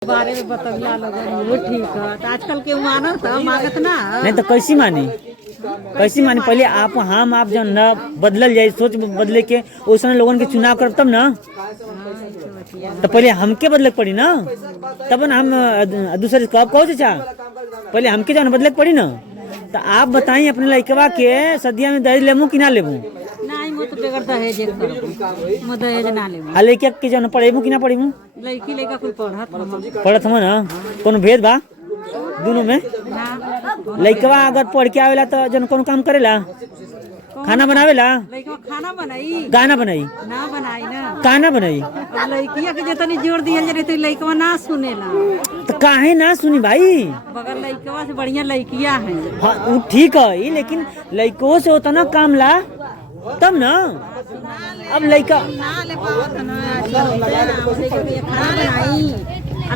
बारे में बतविया लोगन वो ठीक है। तो आजकल के मानत मांगत ना नहीं तो कैसी मानी पहले हम आप जब न बदलल जाए सोच बदले के वैसा लोगन के चुनाव करब तब ना। तो पहले हमके बदले पड़ी ना तब न हम दूसरे कब कहो चाचा पहले हमके जो बदले पड़ी ना। तो आप बताइए अपने लड़कवा के सदिया में दहेज लेबू कि ना लेबू? नहीं मो तो बेगर दहेज मो दहेज ना लेबू। आ लड़किया के जो पढ़ेबू कि ना पढ़ेबू? लड़की लड़का कोई पढ़त हम ना कोनो भेद बा दोनों में? लड़कवा अगर पढ़ के आवेला तो जन कोनो काम करेला खाना बनावेला लड़का खाना बनाई गाना बनाई ना बनाई ना गाना बनाई लड़किया के जितनी जोर दिया जाए तो लड़कवा ना सुनेला। तो काहे ना सुनी भाई? बगल लड़कवा से बढ़िया लड़किया है। हाँ वो ठीक है लेकिन लड़कों से होता ना काम ला तब ना। अब लड़का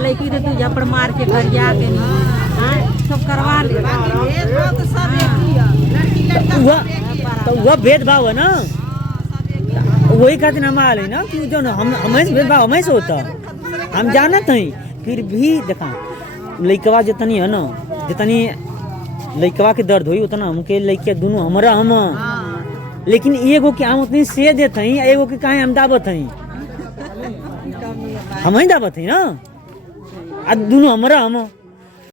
लड़की तो तू झपड़ मार के घर जाके सब करवा ले तो वह भेदभाव है ना। वही खातिर हम आए ना कि जो हमें भेदभाव हमें से होता हम जानत हैं। फिर भी देखा लड़कवा जितनी है ना जितनी लड़कवा के दर्द हुई उतना हमके लड़किया दोनों हमारा हम। लेकिन एगो के हम उतनी से देते हैं एगो के काहे हम दावत हैं हम ही दावत हैं ना। दोनों हमारा हम